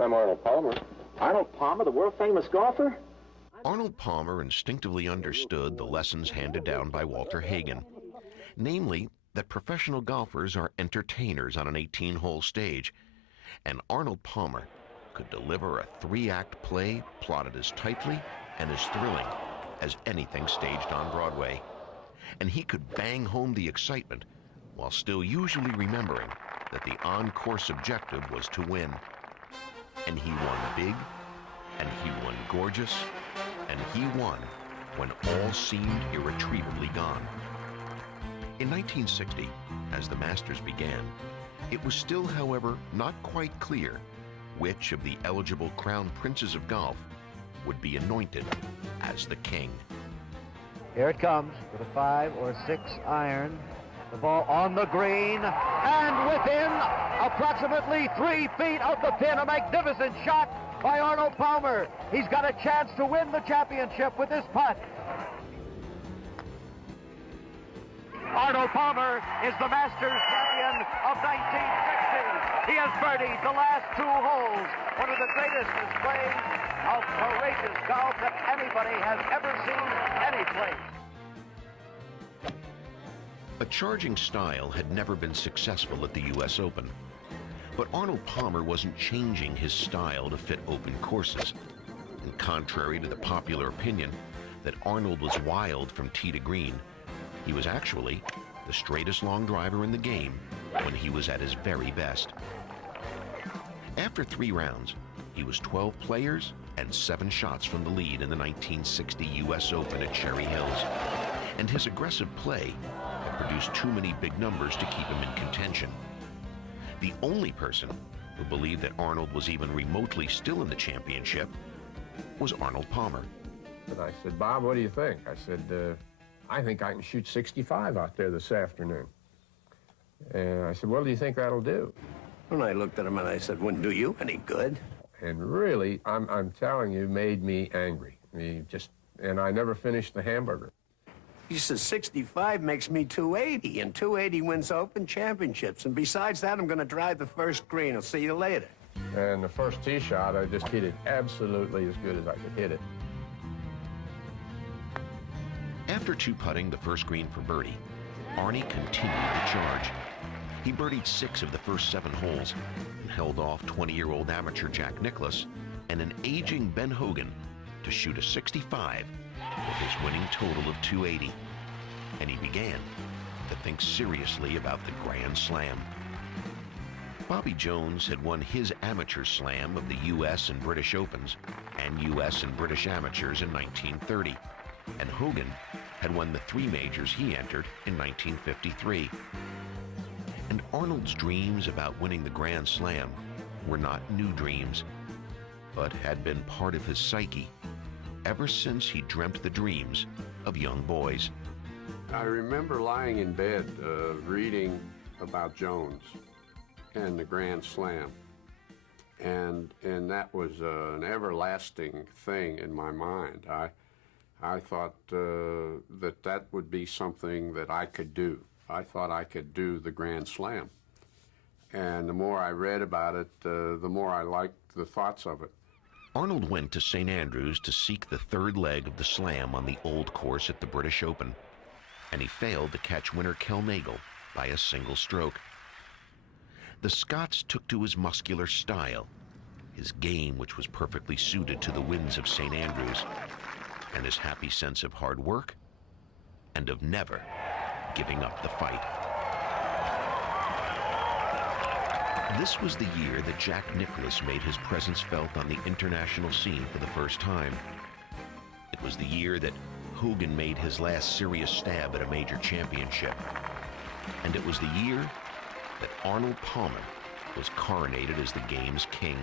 I'm Arnold Palmer. Arnold Palmer, the world-famous golfer? Arnold Palmer instinctively understood the lessons handed down by Walter Hagen, namely that professional golfers are entertainers on an 18-hole stage, and Arnold Palmer could deliver a 3-act play plotted as tightly and as thrilling as anything staged on Broadway. And he could bang home the excitement while still usually remembering that the on-course objective was to win. And he won big, and he won gorgeous, and he won when all seemed irretrievably gone. In 1960, as the Masters began, it was still, however, not quite clear which of the eligible crown princes of golf would be anointed as the king. Here it comes with a 5 or 6 iron. The ball on the green and within approximately 3 feet of the pin. A magnificent shot by Arnold Palmer. He's got a chance to win the championship with this putt. Arnold Palmer is the Masters champion of 1960. He has birdied the last 2 holes. One of the greatest displays of courageous golf that anybody has ever seen any place. A charging style had never been successful at the U.S. Open, but Arnold Palmer wasn't changing his style to fit open courses. And contrary to the popular opinion that Arnold was wild from tee to green, he was actually the straightest long driver in the game when he was at his very best. After 3 rounds, he was 12 players and 7 shots from the lead in the 1960 U.S. Open at Cherry Hills, and his aggressive play had produced too many big numbers to keep him in contention. The only person who believed that Arnold was even remotely still in the championship was Arnold Palmer. And I said, Bob, what do you think? I said, I think I can shoot 65 out there this afternoon. And I said, well, do you think that'll do? And I looked at him and I said, wouldn't do you any good. And really, I'm telling you, made me angry. And I never finished the hamburger. He says 65 makes me 280, and 280 wins Open championships. And besides that, I'm going to drive the first green. I'll see you later. And the first tee shot, I just hit it absolutely as good as I could hit it. After 2-putting the first green for birdie, Arnie continued the charge. He birdied 6 of the first 7 holes and held off 20-year-old amateur Jack Nicklaus and an aging Ben Hogan to shoot a 65 with his winning total of 280. And he began to think seriously about the Grand Slam. Bobby Jones had won his amateur slam of the U.S. and British Opens and U.S. and British Amateurs in 1930, and Hogan had won the 3 majors he entered in 1953. And Arnold's dreams about winning the Grand Slam were not new dreams, but had been part of his psyche ever since he dreamt the dreams of young boys. I remember lying in bed reading about Jones and the Grand Slam, and that was an everlasting thing in my mind. I thought that would be something that I could do. I thought I could do the Grand Slam. And the more I read about it, the more I liked the thoughts of it. Arnold went to St. Andrews to seek the 3rd leg of the Slam on the old course at the British Open, and he failed to catch winner Kel Nagle by a single stroke. The Scots took to his muscular style, his game which was perfectly suited to the winds of St. Andrews, and his happy sense of hard work and of never giving up the fight. This was the year that Jack Nicklaus made his presence felt on the international scene for the first time. It was the year that Hogan made his last serious stab at a major championship. And it was the year that Arnold Palmer was coronated as the game's king.